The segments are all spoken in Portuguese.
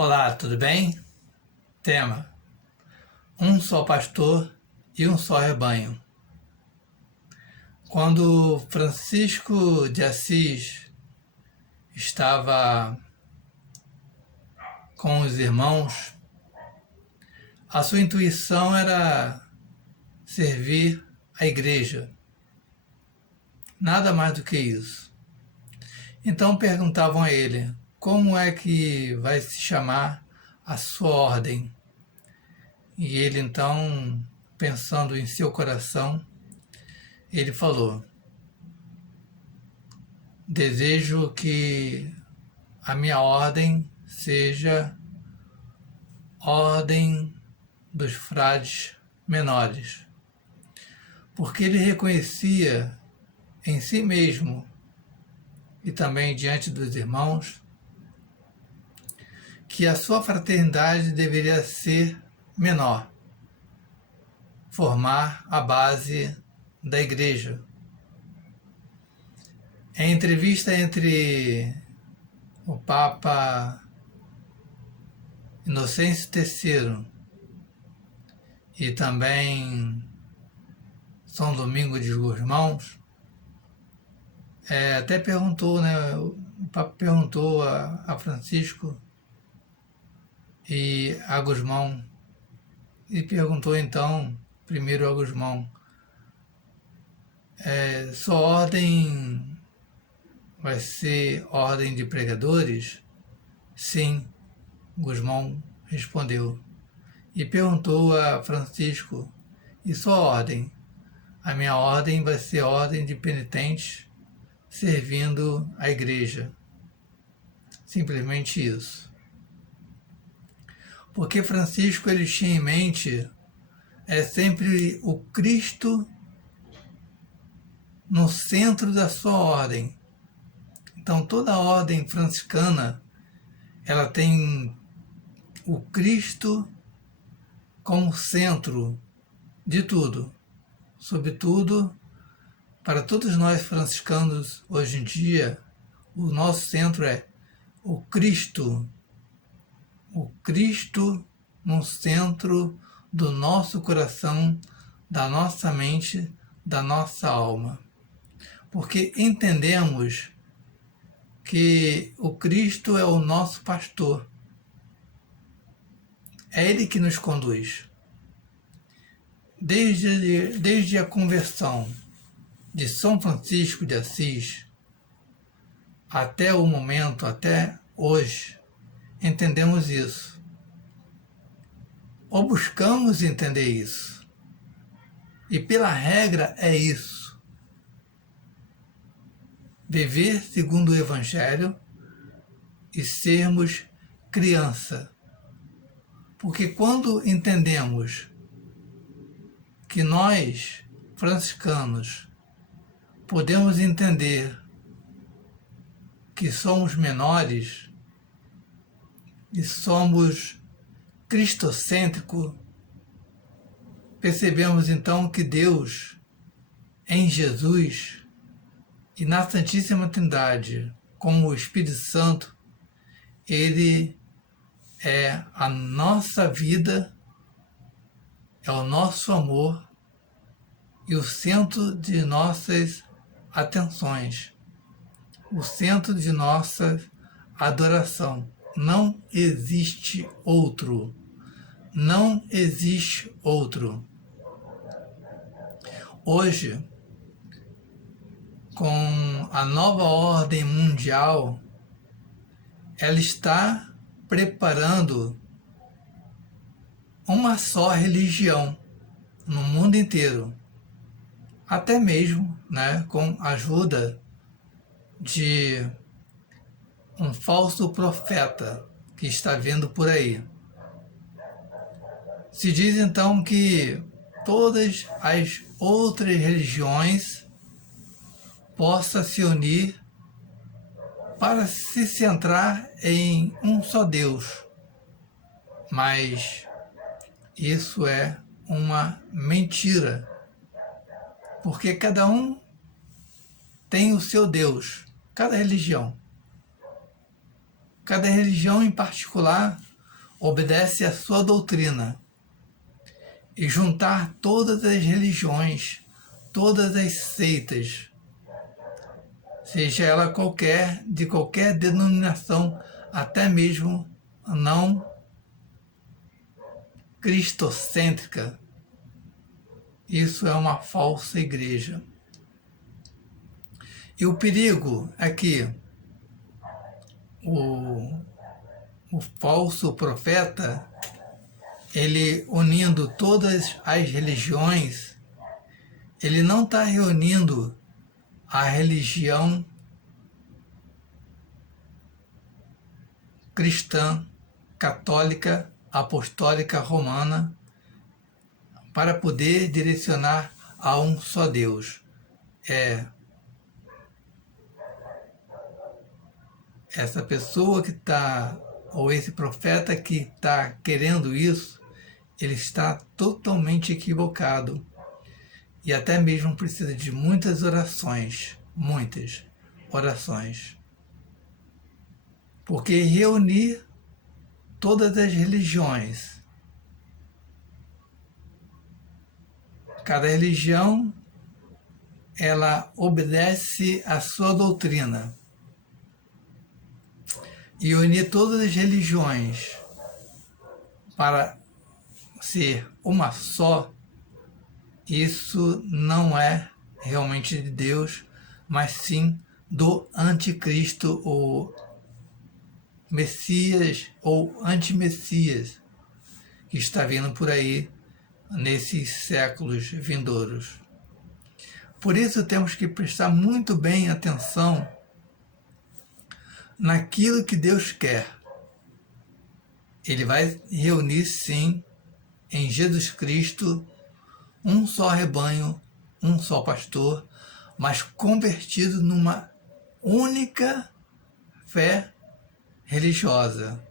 Olá, tudo bem? Tema: um só pastor e um só rebanho. Quando Francisco de Assis estava com os irmãos, a sua intuição era servir a igreja. Nada mais do que isso. Então perguntavam a ele: como é que vai se chamar a sua ordem? E ele então, pensando em seu coração, ele falou: desejo que a minha ordem seja ordem dos frades menores, porque ele reconhecia em si mesmo e também diante dos irmãos que a sua fraternidade deveria ser menor, formar a base da igreja. Em entrevista entre o Papa Inocêncio III e também São Domingos de Gusmãos, até perguntou, né? O Papa perguntou a Francisco e a Gusmão, e perguntou então, primeiro a Gusmão, sua ordem vai ser ordem de pregadores? Sim, Gusmão respondeu. E perguntou a Francisco: e sua ordem? A minha ordem vai ser ordem de penitentes servindo a igreja. Simplesmente isso. Porque Francisco ele tinha em mente sempre o Cristo no centro da sua ordem. Então toda a ordem franciscana ela tem o Cristo como centro de tudo. Sobretudo, para todos nós franciscanos hoje em dia, o nosso centro é o Cristo no centro do nosso coração, da nossa mente, da nossa alma. Porque entendemos que o Cristo é o nosso pastor. É Ele que nos conduz. Desde a conversão de São Francisco de Assis até o momento, até hoje, entendemos isso. Ou buscamos entender isso. E pela regra é isso. Viver segundo o Evangelho e sermos criança. Porque quando entendemos que nós, franciscanos, podemos entender que somos menores e somos cristocêntricos, percebemos então que Deus, em Jesus e na Santíssima Trindade, como o Espírito Santo, Ele é a nossa vida, é o nosso amor e o centro de nossas atenções, o centro de nossa adoração. Não existe outro. Não existe outro. Hoje, com a nova ordem mundial, ela está preparando uma só religião no mundo inteiro, até mesmo, né, com a ajuda de um falso profeta que está vindo por aí. Se diz então que todas as outras religiões possam se unir para se centrar em um só Deus. Mas isso é uma mentira, porque cada um tem o seu Deus, cada religião. Cada religião em particular obedece à sua doutrina e juntar todas as religiões, todas as seitas, seja ela de qualquer denominação, até mesmo não cristocêntrica, isso é uma falsa igreja. E o perigo é que o falso profeta, ele unindo todas as religiões, ele não está reunindo a religião cristã, católica, apostólica, romana, para poder direcionar a um só Deus. Essa pessoa que está, ou esse profeta que está querendo isso, ele está totalmente equivocado. E até mesmo precisa de muitas orações, muitas orações. Porque reunir todas as religiões, cada religião, ela obedece à sua doutrina. E unir todas as religiões para ser uma só, isso não é realmente de Deus, mas sim do anticristo, ou Messias, ou antimessias, que está vindo por aí nesses séculos vindouros. Por isso temos que prestar muito bem atenção naquilo que Deus quer. Ele vai reunir, sim, em Jesus Cristo, um só rebanho, um só pastor, mas convertido numa única fé religiosa,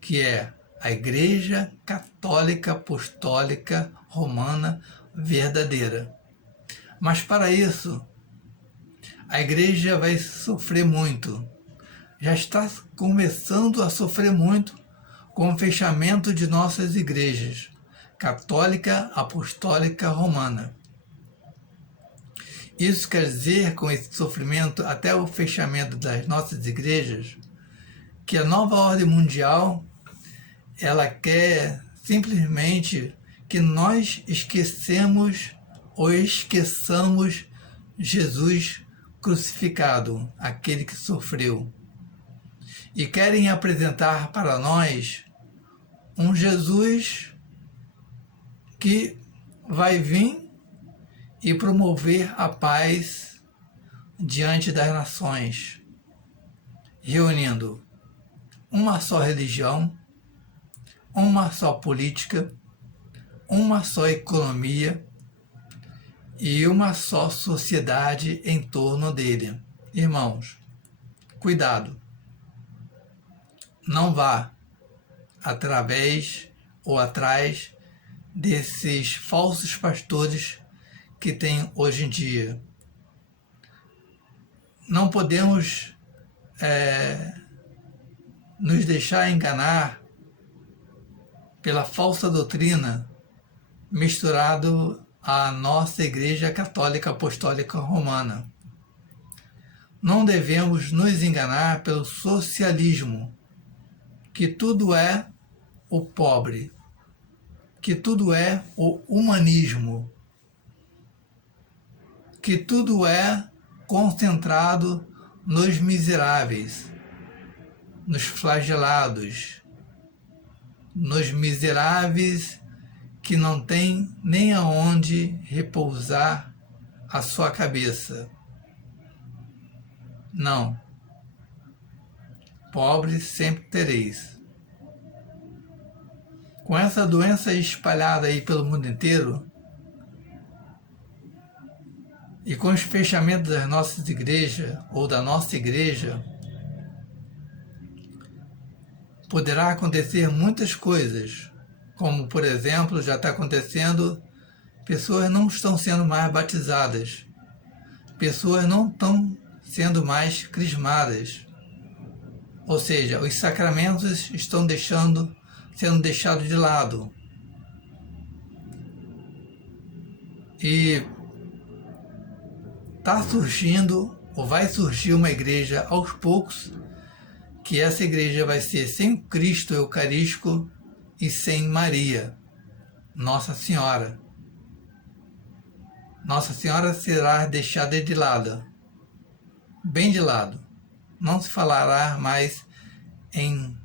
que é a Igreja Católica Apostólica Romana verdadeira. Mas para isso, a igreja vai sofrer muito. Já está começando a sofrer muito com o fechamento de nossas igrejas, católica, apostólica, romana. Isso quer dizer, com esse sofrimento, até o fechamento das nossas igrejas, que a nova ordem mundial, ela quer simplesmente que nós esqueçamos ou esqueçamos Jesus crucificado, aquele que sofreu. E querem apresentar para nós um Jesus que vai vir e promover a paz diante das nações, reunindo uma só religião, uma só política, uma só economia e uma só sociedade em torno dele. Irmãos, cuidado. Não vá através ou atrás desses falsos pastores que tem hoje em dia. Não podemos nos deixar enganar pela falsa doutrina misturado à nossa Igreja Católica Apostólica Romana. Não devemos nos enganar pelo socialismo, que tudo é o pobre, que tudo é o humanismo, que tudo é concentrado nos miseráveis, nos flagelados, nos miseráveis que não têm nem aonde repousar a sua cabeça. Não. Pobres sempre tereis. Com essa doença espalhada aí pelo mundo inteiro, e com os fechamentos das nossas igrejas, ou da nossa igreja, poderá acontecer muitas coisas, como, por exemplo, já está acontecendo, pessoas não estão sendo mais batizadas, pessoas não estão sendo mais crismadas, Ou seja, os sacramentos estão sendo deixados de lado. E está surgindo, ou vai surgir uma igreja aos poucos, que essa igreja vai ser sem Cristo Eucarístico e sem Maria, Nossa Senhora. Nossa Senhora será deixada de lado, bem de lado. Não se falará mais em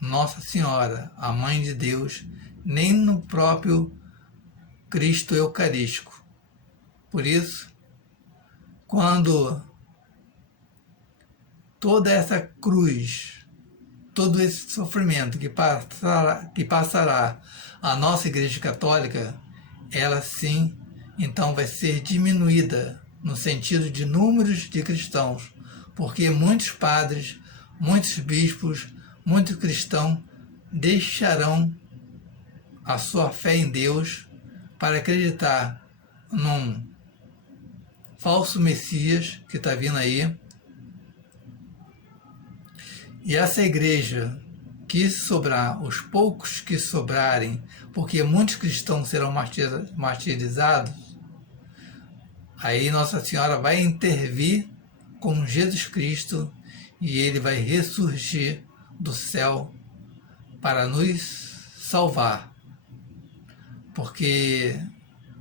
Nossa Senhora, a Mãe de Deus, nem no próprio Cristo Eucarístico. Por isso, quando toda essa cruz, todo esse sofrimento que passará a nossa Igreja Católica, ela sim, então vai ser diminuída no sentido de números de cristãos, porque muitos padres, muitos bispos, muitos cristãos deixarão a sua fé em Deus para acreditar num falso Messias que está vindo aí. E essa igreja que sobrar, os poucos que sobrarem, porque muitos cristãos serão martirizados, aí Nossa Senhora vai intervir com Jesus Cristo e ele vai ressurgir do céu para nos salvar. Porque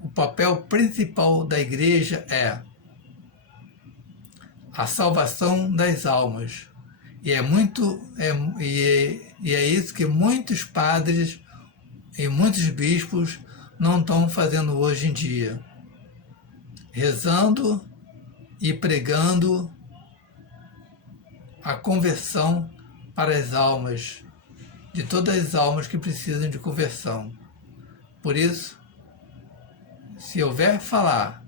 o papel principal da igreja é a salvação das almas. E é isso que muitos padres e muitos bispos não estão fazendo hoje em dia. Rezando e pregando a conversão para as almas, de todas as almas que precisam de conversão. Por isso, se ouvir falar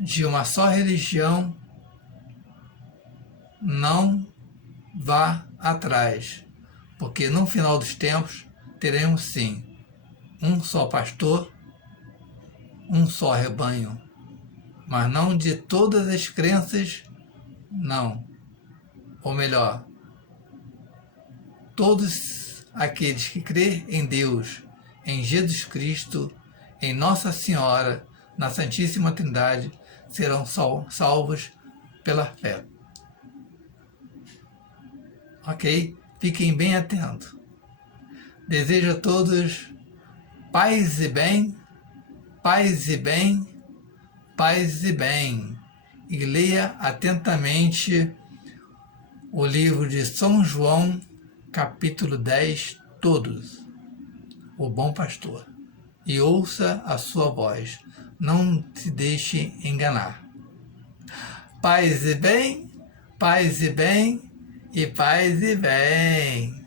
de uma só religião, não vá atrás, porque no final dos tempos teremos sim um só pastor, um só rebanho, mas não de todas as crenças, não. Ou melhor, todos aqueles que crêem em Deus, em Jesus Cristo, em Nossa Senhora, na Santíssima Trindade, serão salvos pela fé. Ok? Fiquem bem atentos. Desejo a todos paz e bem, paz e bem, paz e bem. E leia atentamente o livro de São João, capítulo 10, todos, o bom pastor. E ouça a sua voz. Não se deixe enganar. Paz e bem, paz e bem, e paz e bem.